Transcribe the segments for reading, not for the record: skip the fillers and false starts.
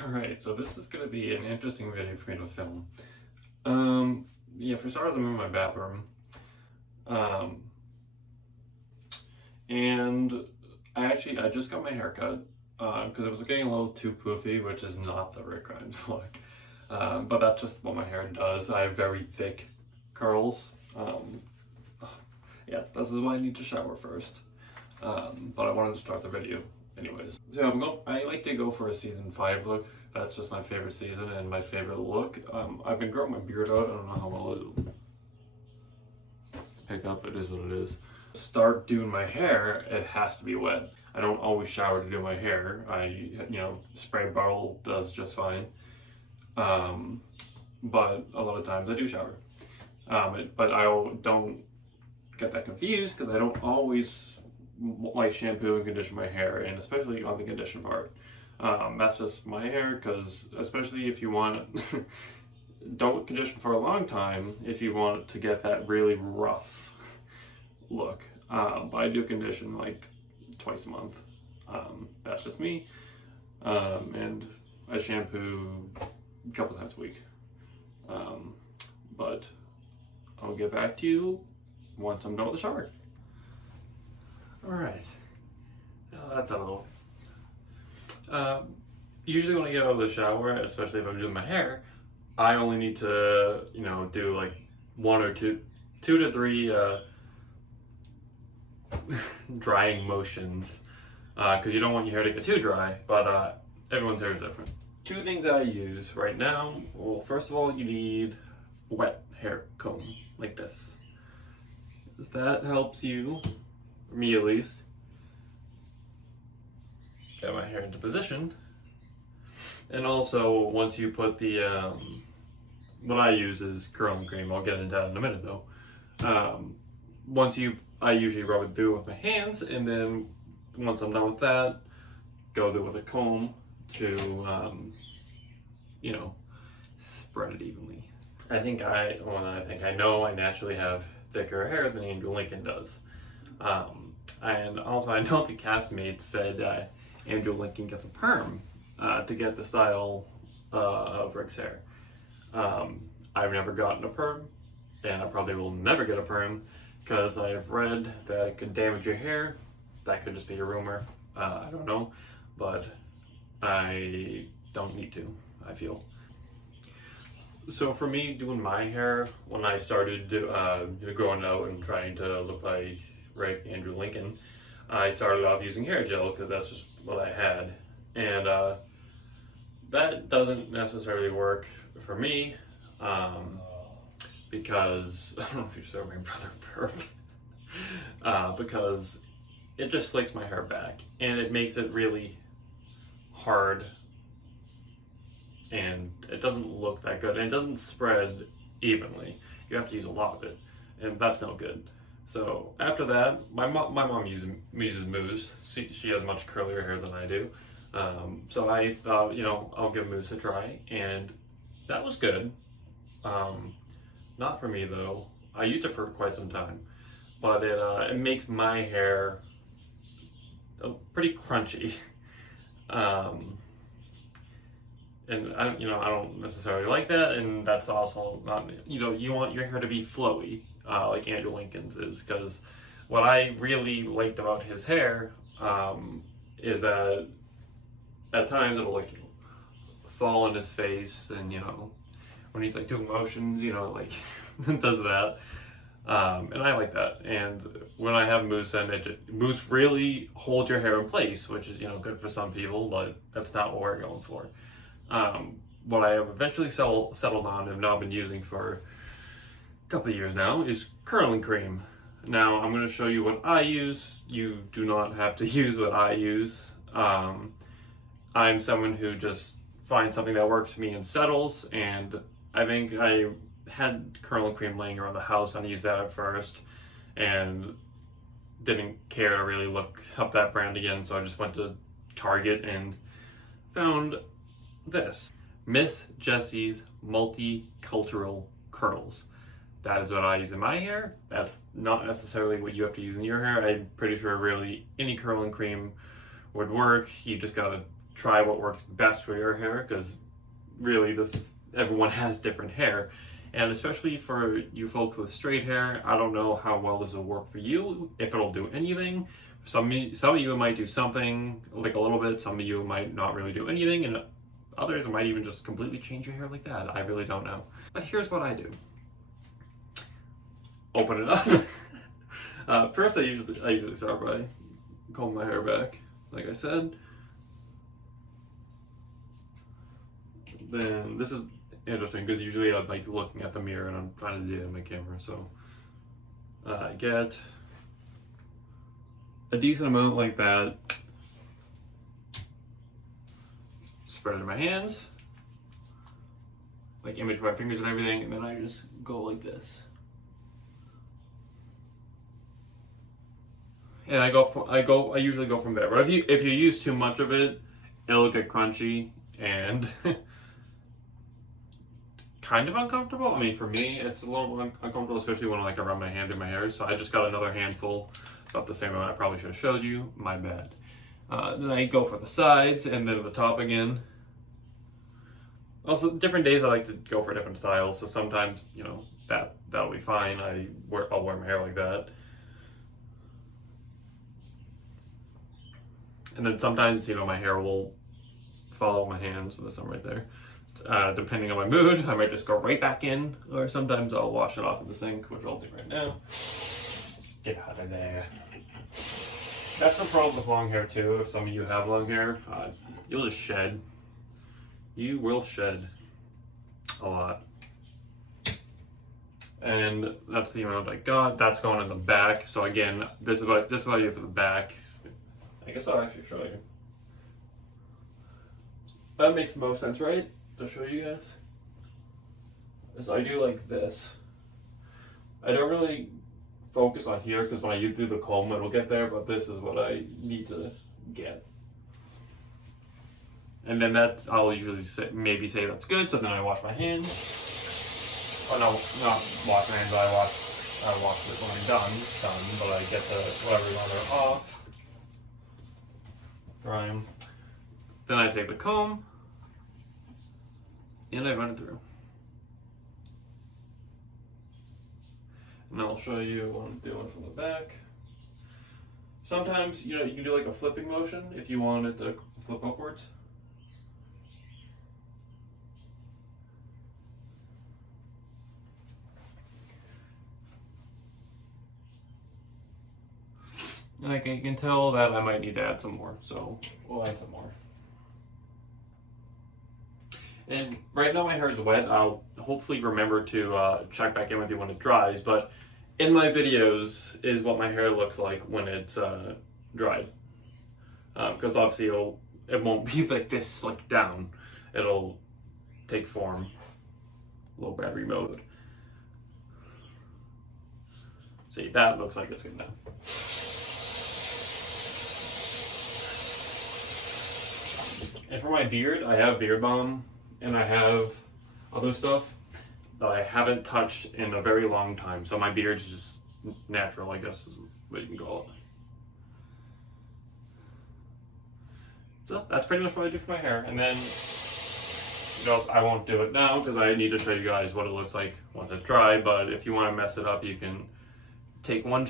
Alright, so this is going to be an interesting video for me to film. Yeah, for starters, I'm in my bathroom. Um, and I just got my hair cut because it was getting a little too poofy, which is not the Rick Grimes look. But that's just what my hair does. I have very thick curls. Yeah, this is why I need to shower first. But I wanted to start the video anyways. So I like to go for a season 5 look. That's just my favorite season and my favorite look. I've been growing my beard out. I don't know how well it'll pick up. It is what it is. Start doing my hair, it has to be wet. I don't always shower to do my hair. Spray bottle does just fine. But a lot of times I do shower. But I don't get that confused because I don't always like shampoo and condition my hair, and especially on the condition part. That's just my hair, because especially if you want don't condition for a long time if you want to get that really rough look. But I do condition like twice a month. That's just me. And I shampoo a couple times a week. But I'll get back to you once I'm done with the shower. Alright, that's a little. Usually when I get out of the shower, especially if I'm doing my hair, I only need to, do like 1 or 2 to 3 drying motions, because you don't want your hair to get too dry, but everyone's hair is different. 2 things I use right now. Well, first of all, you need a wet hair comb, like this. That helps you, for me at least, get my hair into position. And also, once you put the, what I use is curling cream. I'll get into that in a minute though. I usually rub it through with my hands, and then once I'm done with that, go through with a comb to, spread it evenly. I know I naturally have thicker hair than Andrew Lincoln does. And also I know the castmates said Andrew Lincoln gets a perm to get the style of Rick's hair. I've never gotten a perm, and I probably will never get a perm because I've read that it could damage your hair. That could just be a rumor. I don't know, but I don't need to, I feel. So for me, doing my hair, when I started growing out and trying to look like Andrew Lincoln, I started off using hair gel because that's just what I had. And that doesn't necessarily work for me because, I don't know if you saw my brother burp, because it just slicks my hair back and it makes it really hard, and it doesn't look that good, and it doesn't spread evenly. You have to use a lot of it, and that's no good. So after that, my mom uses mousse. She has much curlier hair than I do. So I thought, I'll give mousse a try, and that was good. Not for me though. I used it for quite some time, but it makes my hair pretty crunchy. And I don't necessarily like that, and that's also not, you want your hair to be flowy, like Andrew Lincoln's is, because what I really liked about his hair is that at times it'll fall on his face, and when he's doing motions, does that, and I like that. And when I have mousse, and mousse really holds your hair in place, which is good for some people, but that's not what we're going for. What I have eventually settled on and have now been using for a couple of years now is curling cream. Now I'm going to show you what I use. You do not have to use what I use. I'm someone who just finds something that works for me and settles, and I think I had curling cream laying around the house, and I used that at first and didn't care to really look up that brand again, so I just went to Target and found this. Miss Jessie's Multicultural Curls. That is what I use in my hair. That's not necessarily what you have to use in your hair. I'm pretty sure really any curling cream would work. You just gotta try what works best for your hair, because really everyone has different hair. And especially for you folks with straight hair, I don't know how well this will work for you, if it'll do anything. Some of you might do something, like a little bit. Some of you might not really do anything, and others might even just completely change your hair like that. I really don't know. But here's what I do. Open it up. First, I usually start by combing my hair back, like I said. Then this is interesting because usually I'm like looking at the mirror and I'm trying to do it on my camera. So I get a decent amount like that. Spread it in my hands, like in between my fingers and everything, and then I just go like this. And I usually go from there. But if you use too much of it, it'll get crunchy and kind of uncomfortable. I mean, for me, it's a little uncomfortable, especially when I run my hand through my hair. So I just got another handful, about the same amount I probably should have showed you. My bad. Then I go for the sides and then the top again. Also, different days I like to go for different styles. So sometimes, you know, that'll be fine. I'll wear my hair like that. And then sometimes, you know, my hair will follow my hands, so there's some right there. Depending on my mood, I might just go right back in, or sometimes I'll wash it off in the sink, which I'll do right now. Get out of there. That's the problem with long hair too. If some of you have long hair, you'll just shed. You will shed a lot. And that's the amount I got. That's going in the back. So again, this is what I do for the back. I guess I'll actually show you. That makes the most sense, right? To show you guys. So I do like this. I don't really focus on here because when I do the comb, it'll get there, but this is what I need to get. And then I'll usually maybe say that's good, so then I wash my hands. Oh no, not wash my hands, but I wash it when I'm done, but I get the whatever they're off. Dry them. Then I take the comb and I run it through. And I'll show you what I'm doing from the back. Sometimes, you know, you can do like a flipping motion if you want it to flip upwards. And I can tell that I might need to add some more, so we'll add some more. And right now my hair is wet. I'll hopefully remember to check back in with you when it dries, but in my videos is what my hair looks like when it's dried. Because obviously it won't be like this slicked down. It'll take form, low battery mode. See, that looks like it's good now. And for my beard, I have beard balm and I have other stuff that I haven't touched in a very long time. So my beard's just natural, I guess is what you can call it. So that's pretty much what I do for my hair. And then, you know, I won't do it now because I need to show you guys what it looks like once it's dry. But if you want to mess it up, you can take one.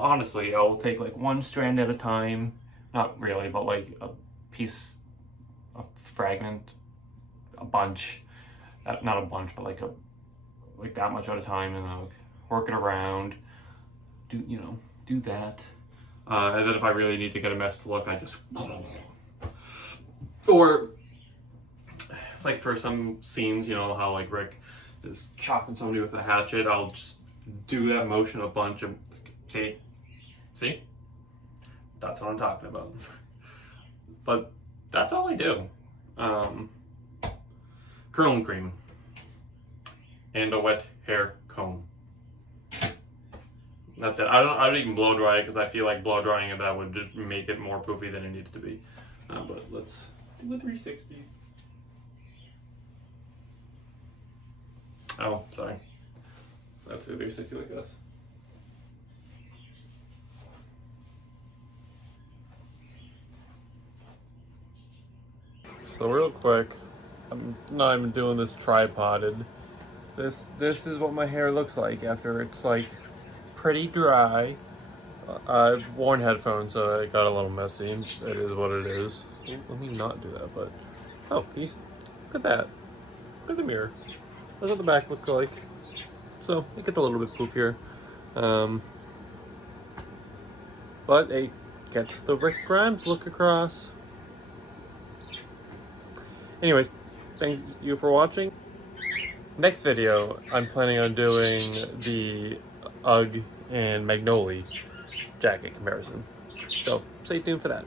Honestly, I'll take like one strand at a time. Not really, but like a piece, a fragment, a bunch. Not a bunch, but like that much at a time, and I'll work it around. Do that. And then if I really need to get a messed look, I just. Or like for some scenes, you know how like Rick is chopping somebody with a hatchet, I'll just do that motion a bunch of. See, that's what I'm talking about. But that's all I do. Curling cream and a wet hair comb. That's it. I don't even blow dry it because I feel like blow drying it, that would just make it more poofy than it needs to be. But let's do a 360. Oh, sorry. Let's do a 360 like this. So real quick, I'm not even doing this tripoded. This is what my hair looks like after it's like pretty dry. I've worn headphones, so it got a little messy. It is what it is. Let me not do that, but oh, can you look at that? Look at the mirror. What does the back look like? So it gets a little bit poofier, but it gets the Rick Grimes look across. Anyways, thank you for watching. Next video, I'm planning on doing the UGG and Magnolia jacket comparison. So stay tuned for that.